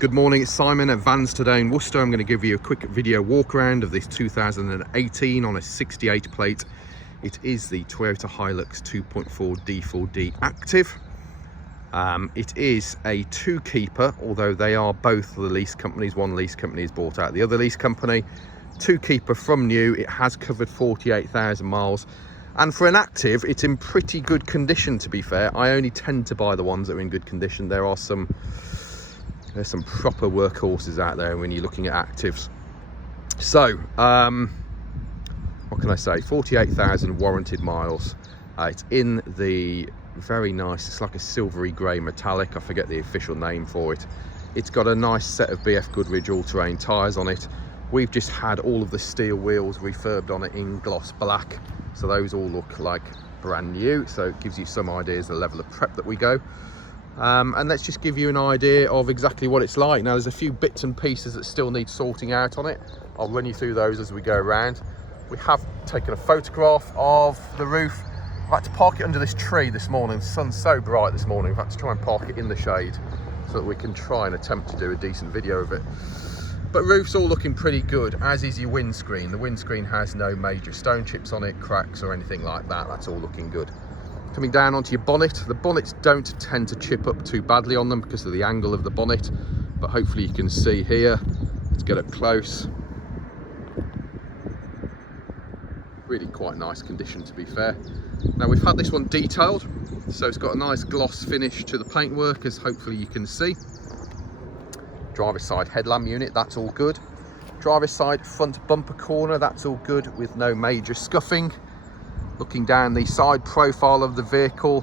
Good morning, it's Simon at Vans Today in Worcester. I'm going to give you a quick video walk around of this 2018 on a 68 plate. It is the Toyota Hilux 2.4 D4d Active. It is a two-keeper, although they are both the lease companies. One lease company is bought out the other lease company. Two-keeper from new. It has covered 48,000 miles. And for an Active, it's in pretty good condition, to be fair. I only tend to buy the ones that are in good condition. There's some proper workhorses out there when you're looking at Actives. So what can I say, 48,000 warranted miles. It's in the very nice, it's like a silvery grey metallic, I forget the official name for it. It's got a nice set of BF Goodrich all-terrain tyres on it. We've just had all of the steel wheels refurbed on it in gloss black, so those all look like brand new, so it gives you some ideas of the level of prep that we go. And let's just give you an idea of exactly what it's like. Now, there's a few bits and pieces that still need sorting out on it. I'll run you through those as we go around. We have taken a photograph of the roof. I had to park it under this tree this morning. The sun's so bright this morning, I've had to try and park it in the shade so that we can try and attempt to do a decent video of it. But roof's all looking pretty good, as is your windscreen. The windscreen has no major stone chips on it, cracks or anything like that. That's all looking good. Coming down onto your bonnet, the bonnets don't tend to chip up too badly on them because of the angle of the bonnet, but hopefully you can see here. Let's get up close. Really quite nice condition, to be fair. Now, we've had this one detailed, so it's got a nice gloss finish to the paintwork, as hopefully you can see. Driver's side headlamp unit, that's all good. Driver's side front bumper corner, that's all good with no major scuffing. Looking down the side profile of the vehicle,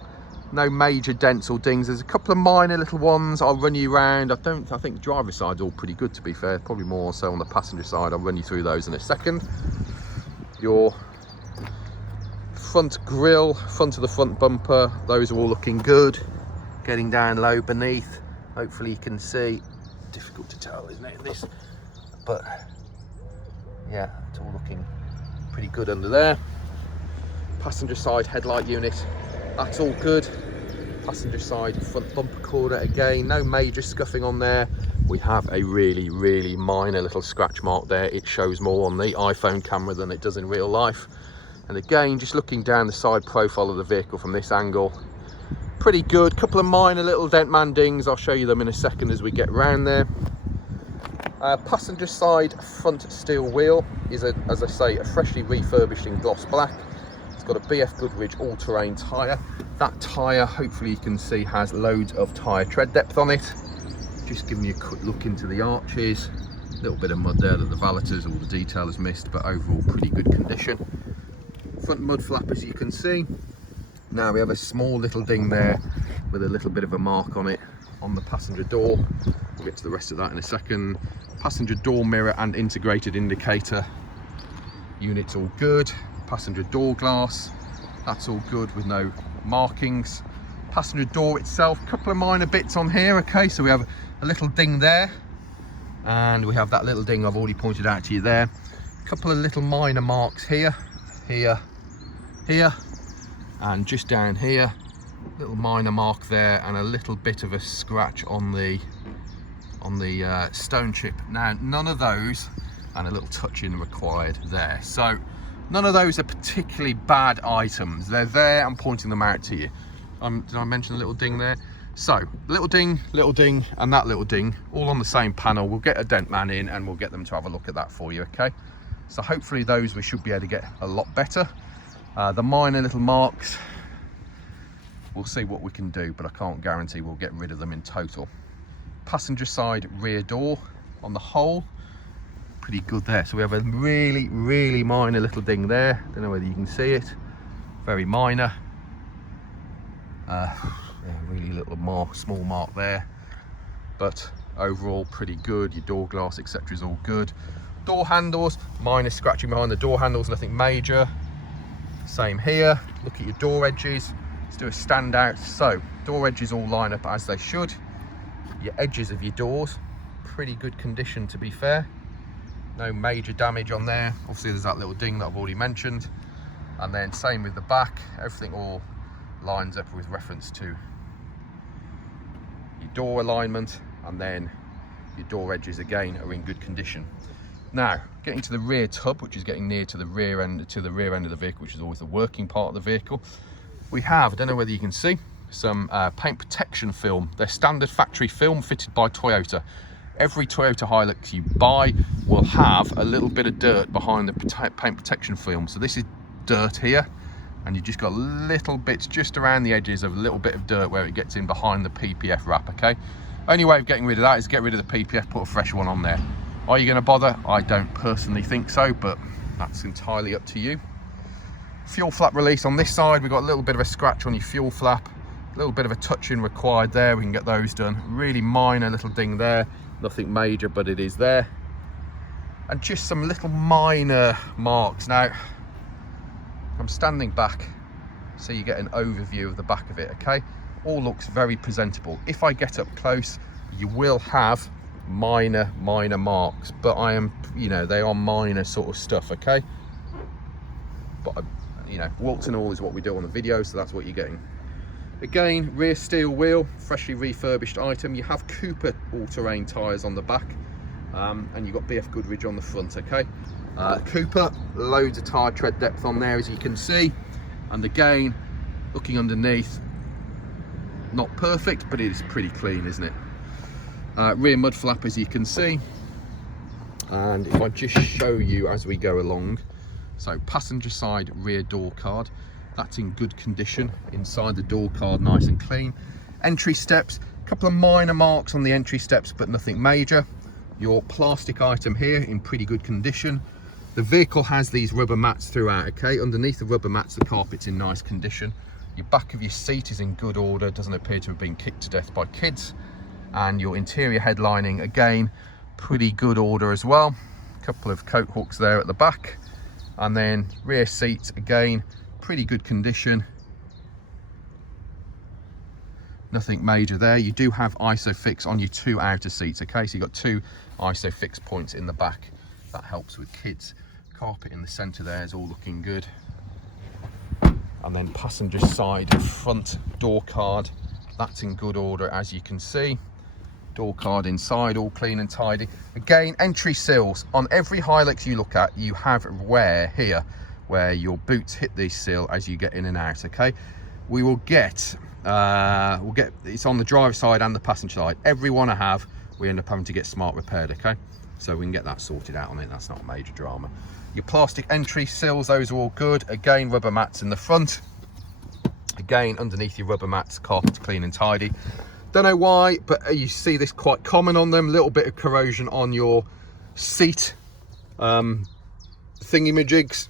no major dents or dings. There's a couple of minor little ones. I'll run you around. I think the driver's side's all pretty good, to be fair. Probably more so on the passenger side. I'll run you through those in a second. Your front grille, front of the front bumper, those are all looking good. Getting down low beneath, hopefully you can see. Difficult to tell, isn't it, this? But yeah, it's all looking pretty good under there. Passenger side headlight unit, that's all good. Passenger side front bumper corner, again, no major scuffing on there. We have a really minor little scratch mark there. It shows more on the iPhone camera than it does in real life. And again, just looking down the side profile of the vehicle from this angle, pretty good. Couple of minor little dent man dings. I'll show you them in a second as we get round there. Passenger side front steel wheel is, as I say, a freshly refurbished in gloss black. Got a BF Goodrich all-terrain tyre. That tyre, hopefully you can see, has loads of tyre tread depth on it. Just giving you a quick look into the arches. A little bit of mud there that the valeters, all the detail has missed, but overall pretty good condition. Front mud flap, as you can see. Now we have a small little ding there with a little bit of a mark on it on the passenger door. We'll get to the rest of that in a second. Passenger door mirror and integrated indicator units all good. Passenger door glass, that's all good with no markings. Passenger door itself, couple of minor bits on here. Okay, so we have a little ding there, and we have that little ding I've already pointed out to you there. A couple of little minor marks here, and just down here, little minor mark there, and a little bit of a scratch on the stone chip. Now, none of those, and a little touching required there. So none of those are particularly bad items. They're there, I'm pointing them out to you. Did I mention a little ding there? So, little ding, and that little ding, all on the same panel. We'll get a dent man in and we'll get them to have a look at that for you, okay? So hopefully those we should be able to get a lot better. The minor little marks, we'll see what we can do, but I can't guarantee we'll get rid of them in total. Passenger side rear door, on the whole, pretty good there. So we have a really minor little ding there. Don't know whether you can see it. Very minor. Yeah, really little mark, small mark there. But overall pretty good. Your door glass, etc. is all good. Door handles, minor scratching behind the door handles, nothing major. Same here. Look at your door edges. Let's do a standout. So door edges all line up as they should. Your edges of your doors, pretty good condition, to be fair. No major damage on there. Obviously there's that little ding that I've already mentioned. And then same with the back, everything all lines up with reference to your door alignment, and then Your door edges again are in good condition. Now, getting to the rear tub, which is getting near to the rear end of the vehicle, which is always the working part of the vehicle, we have, I don't know whether you can see, some paint protection film. They're standard factory film fitted by Toyota. Every Toyota Hilux you buy will have a little bit of dirt behind the paint protection film. So this is dirt here, and you've just got little bits just around the edges of a little bit of dirt where it gets in behind the PPF wrap, okay? Only way of getting rid of that is get rid of the PPF, put a fresh one on there. Are you going to bother? I don't personally think so, but that's entirely up to you. Fuel flap release on this side, we've got a little bit of a scratch on your fuel flap, a little bit of a touch-in required there. We can get those done. Really minor little ding there, nothing major, but it is there. And just some little minor marks. Now, I'm standing back so you get an overview of the back of it, okay? All looks very presentable. If I get up close, you will have minor marks, but I am, you know, they are minor sort of stuff, okay? But you know, warts and all is what we do on the video, so that's what you're getting. Again, rear steel wheel, freshly refurbished item. You have Cooper all-terrain tyres on the back, and you've got BF Goodrich on the front, okay? Cooper, loads of tyre tread depth on there, as you can see. And again, looking underneath, not perfect, but it is pretty clean, isn't it? Rear mud flap, as you can see. And if I just show you as we go along, so passenger side rear door card, that's in good condition. Inside the door card, nice and clean. Entry steps, a couple of minor marks on the entry steps, but nothing major. Your plastic item here in pretty good condition. The vehicle has these rubber mats throughout, okay? Underneath the rubber mats, the carpet's in nice condition. Your back of your seat is in good order, doesn't appear to have been kicked to death by kids. And your interior headlining, again, pretty good order as well. A couple of coat hooks there at the back. And then rear seats, again, pretty good condition. Nothing major there. You do have ISOFIX on your two outer seats, okay? So you've got two ISOFIX points in the back. That helps with kids. Carpet in the center there is all looking good. And then passenger side front door card, that's in good order, as you can see. Door card inside, all clean and tidy. Again, entry sills. On every Hilux you look at, you have wear here, where your boots hit the sill as you get in and out, okay? We'll get, it's on the driver side and the passenger side. Every one I have, we end up having to get smart repaired, okay? So we can get that sorted out on it, that's not a major drama. Your plastic entry sills, those are all good. Again, rubber mats in the front. Again, underneath your rubber mats, carpet's clean and tidy. Don't know why, but you see this quite common on them. Little bit of corrosion on your seat thingy-majigs.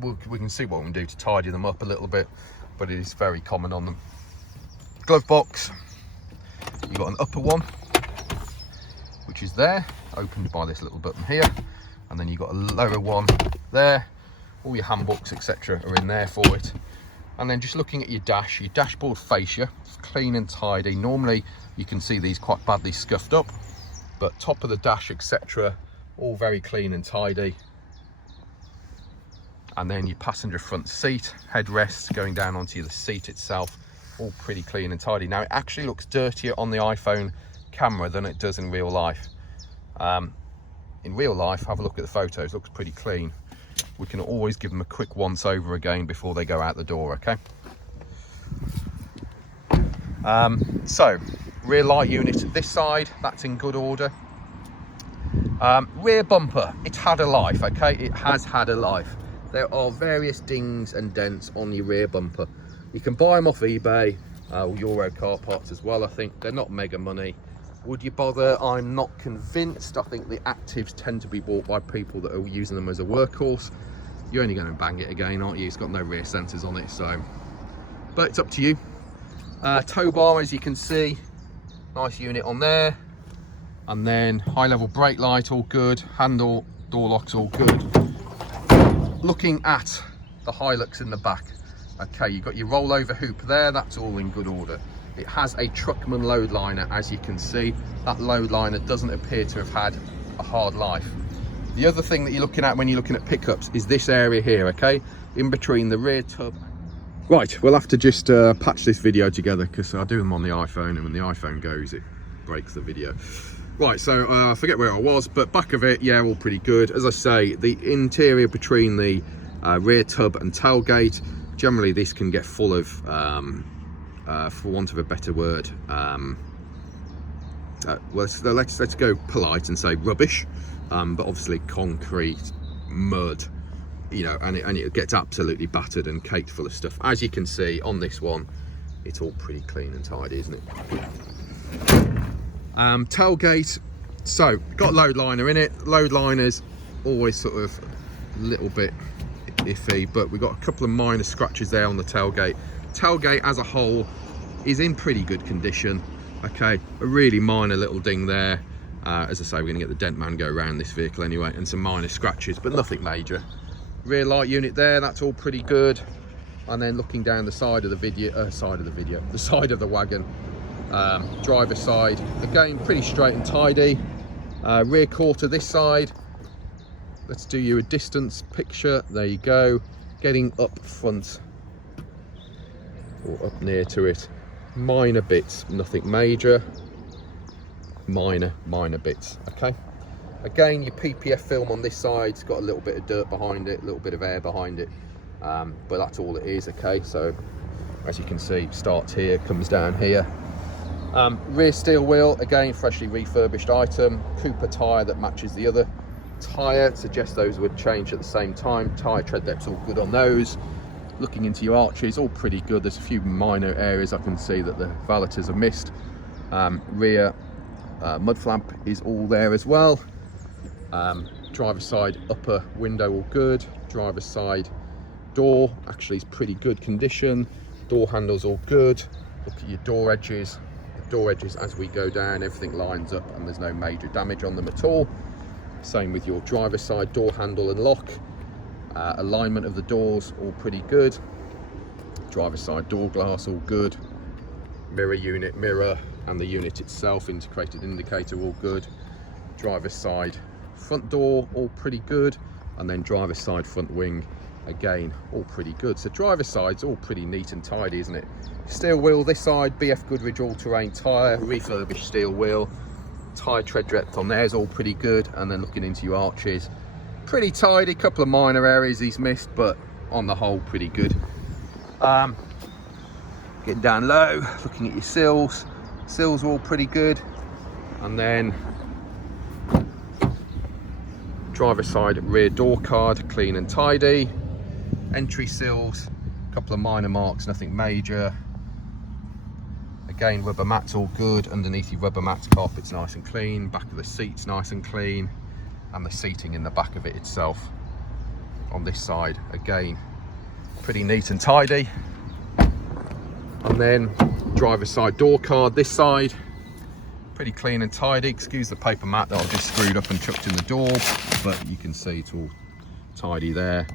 We can see what we can do to tidy them up a little bit, but it is very common on them. Glove box. You've got an upper one, which is there, opened by this little button here. And then you've got a lower one there. All your handbooks, etc. are in there for it. And then just looking at your dash, your dashboard fascia, it's clean and tidy. Normally you can see these quite badly scuffed up, but top of the dash, etc., all very clean and tidy. And then your passenger front seat, headrests going down onto the seat itself, all pretty clean and tidy. Now it actually looks dirtier on the iPhone camera than it does in real life. In real life, have a look at the photos, looks pretty clean. We can always give them a quick once over again before they go out the door, okay? So, rear light unit this side, that's in good order. Rear bumper, it's had a life, okay? It has had a life. There are various dings and dents on your rear bumper. You can buy them off eBay, or Euro car parts as well, I think. They're not mega money. Would you bother? I'm not convinced. I think the Actives tend to be bought by people that are using them as a workhorse. You're only going to bang it again, aren't you? It's got no rear sensors on it, so. But it's up to you. Tow bar, as you can see, nice unit on there. And then high level brake light, all good. Handle, door locks, all good. Looking at the Hilux in the back. Okay, you've got your rollover hoop there, that's all in good order. It has a Truckman load liner, as you can see. That load liner doesn't appear to have had a hard life. The other thing that you're looking at when you're looking at pickups is this area here, okay? In between the rear tub. Right, we'll have to just patch this video together because I do them on the iPhone, and when the iPhone goes, it breaks the video. Right, so I forget where I was, but back of it, yeah, all pretty good. As I say, the interior between the rear tub and tailgate, generally this can get full of, for want of a better word, well, let's go polite and say rubbish, but obviously concrete, mud, you know, and it gets absolutely battered and caked full of stuff. As you can see on this one, it's all pretty clean and tidy, isn't it? Tailgate, so got load liner in it. Load liners always sort of a little bit iffy, but we've got a couple of minor scratches there on the tailgate. Tailgate as a whole is in pretty good condition. Okay, a really minor little ding there. As I say, we're going to get the dent man go around this vehicle anyway, and some minor scratches, but nothing major. Rear light unit there, that's all pretty good. And then looking down the side of the the side of the wagon, driver's side, again pretty straight and tidy. Rear quarter this side, let's do you a distance picture. There you go, getting up front or up near to it. Minor bits, nothing major, minor bits. Okay, again your PPF film on this side's got a little bit of dirt behind it, a little bit of air behind it, but that's all it is. Okay, so as you can see, starts here, comes down here. Rear steel wheel, again freshly refurbished item. Cooper tyre that matches the other tyre, suggest those would change at the same time. Tyre tread depth's all good on those. Looking into your arches, all pretty good. There's a few minor areas I can see that the valeters have missed. Rear mud flap is all there as well. Driver's side upper window all good. Driver's side door actually is pretty good condition. Door handles all good. Look at your door edges. The door edges as we go down, everything lines up and there's no major damage on them at all. Same with your driver's side door handle and lock. Alignment of the doors all pretty good. Driver's side door glass all good. Mirror unit, mirror, and the unit itself, integrated indicator all good. Driver's side front door all pretty good, and then driver's side front wing again all pretty good. So driver's side's all pretty neat and tidy, isn't it? Steel wheel this side, BF Goodrich all-terrain tyre, refurbished steel wheel. Tyre tread depth on there is all pretty good, and then looking into your arches, pretty tidy. Couple of minor areas he's missed, but on the whole pretty good. Getting down low, looking at your sills are all pretty good, and then driver's side rear door card clean and tidy. Entry sills, a couple of minor marks, nothing major. Again, rubber mats all good. Underneath your rubber mats, carpet's nice and clean. Back of the seat's nice and clean, and the seating in the back of it itself on this side again pretty neat and tidy. And then driver's side door card this side, pretty clean and tidy. Excuse the paper mat that I've just screwed up and chucked in the door, but you can see it's all tidy there.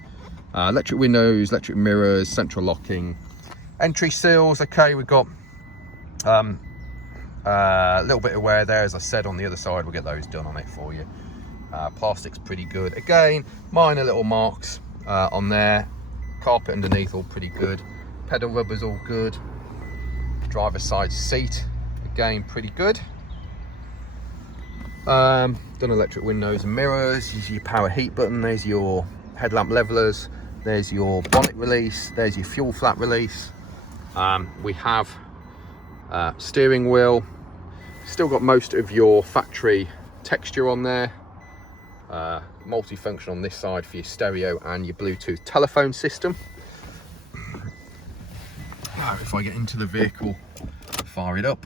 Electric windows, electric mirrors, central locking. Entry sills, okay, we've got a little bit of wear there, as I said. On the other side, we'll get those done on it for you. Plastic's pretty good. Again, minor little marks on there. Carpet underneath, all pretty good. Pedal rubber's all good. Driver's side seat, again, pretty good. Done electric windows and mirrors. There's your power heat button. There's your headlamp levelers. There's your bonnet release. There's your fuel flap release. We have steering wheel. Still got most of your factory texture on there. Multifunction on this side for your stereo and your Bluetooth telephone system. Now, if I get into the vehicle, fire it up,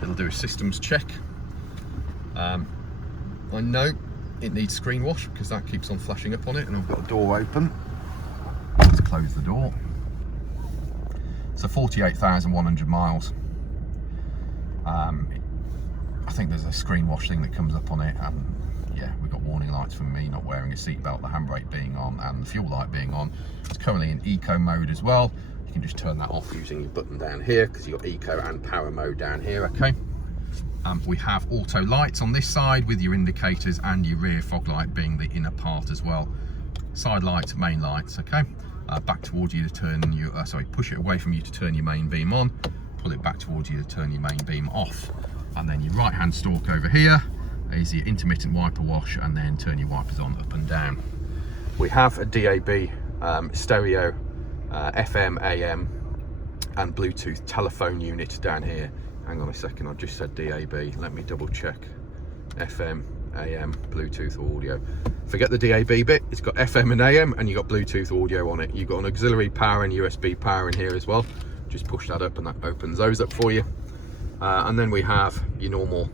it'll do a systems check. I know it needs screen wash because that keeps on flashing up on it, and I've got a door open. Let's close the door. So 48,100 miles. I think there's a screen wash thing that comes up on it, and yeah, we've got warning lights from me not wearing a seatbelt, the handbrake being on, and the fuel light being on. It's currently in eco mode as well. You can just turn that off using your button down here, because you've got eco and power mode down here. Okay. We have auto lights on this side with your indicators and your rear fog light being the inner part as well. Side lights, main lights. Okay. Back towards you to turn your, push it away from you to turn your main beam on. pull it back towards you to turn your main beam off. And then your right hand stalk over here is your intermittent wiper wash, and then turn your wipers on up and down. We have a DAB stereo, FM, AM and Bluetooth telephone unit down here. Hang on a second, I just said DAB, let me double check. FM, AM, Bluetooth audio. Forget the DAB bit, it's got FM and AM and you've got Bluetooth audio on it. You've got an auxiliary power and USB power in here as well. Just push that up and that opens those up for you. And then we have your normal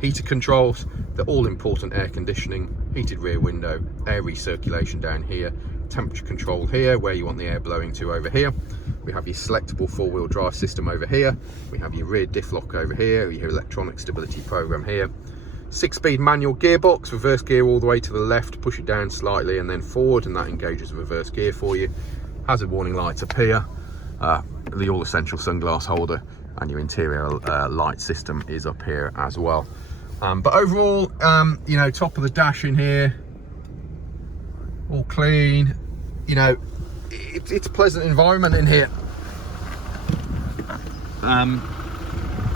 heater controls, the all important air conditioning, heated rear window, air recirculation down here, temperature control here where you want the air blowing to over here. We have your selectable four-wheel drive system over here. We have your rear diff lock over here, your electronic stability program here. 6-speed manual gearbox, reverse gear all the way to the left, push it down slightly and then forward, and that engages reverse gear for you. Hazard warning lights up here, the all essential sunglass holder, and your interior light system is up here as well. But overall, you know, top of the dash in here, all clean. You know, it's a pleasant environment in here.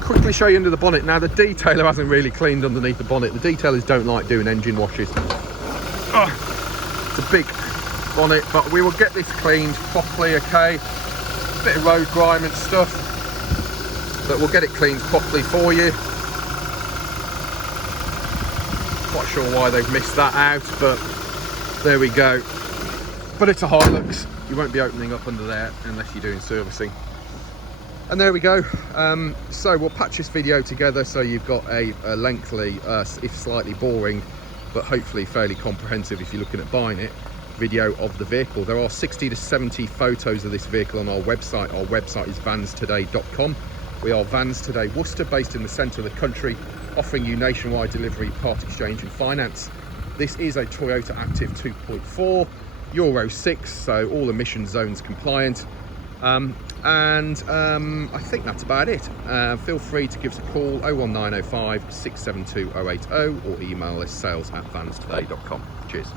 Quickly show you under the bonnet. Now the detailer hasn't really cleaned underneath the bonnet. The detailers don't like doing engine washes. It's a big bonnet, but we will get this cleaned properly, okay? A bit of road grime and stuff, but we'll get it cleaned properly for you. Quite sure why they've missed that out, but there we go. But it's a Hilux, you won't be opening up under there unless you're doing servicing. And there we go. So we'll patch this video together so you've got a lengthy, if slightly boring, but hopefully fairly comprehensive if you're looking at buying it, video of the vehicle. There are 60 to 70 photos of this vehicle on our website. Our website is vanstoday.com. We are Vans Today Worcester, based in the centre of the country, offering you nationwide delivery, part exchange and finance. This is a Toyota Active 2.4, Euro 6, so all emission zones compliant. I think that's about it. Feel free to give us a call, 01905 672 080, or email us sales@vanstoday.com. Cheers.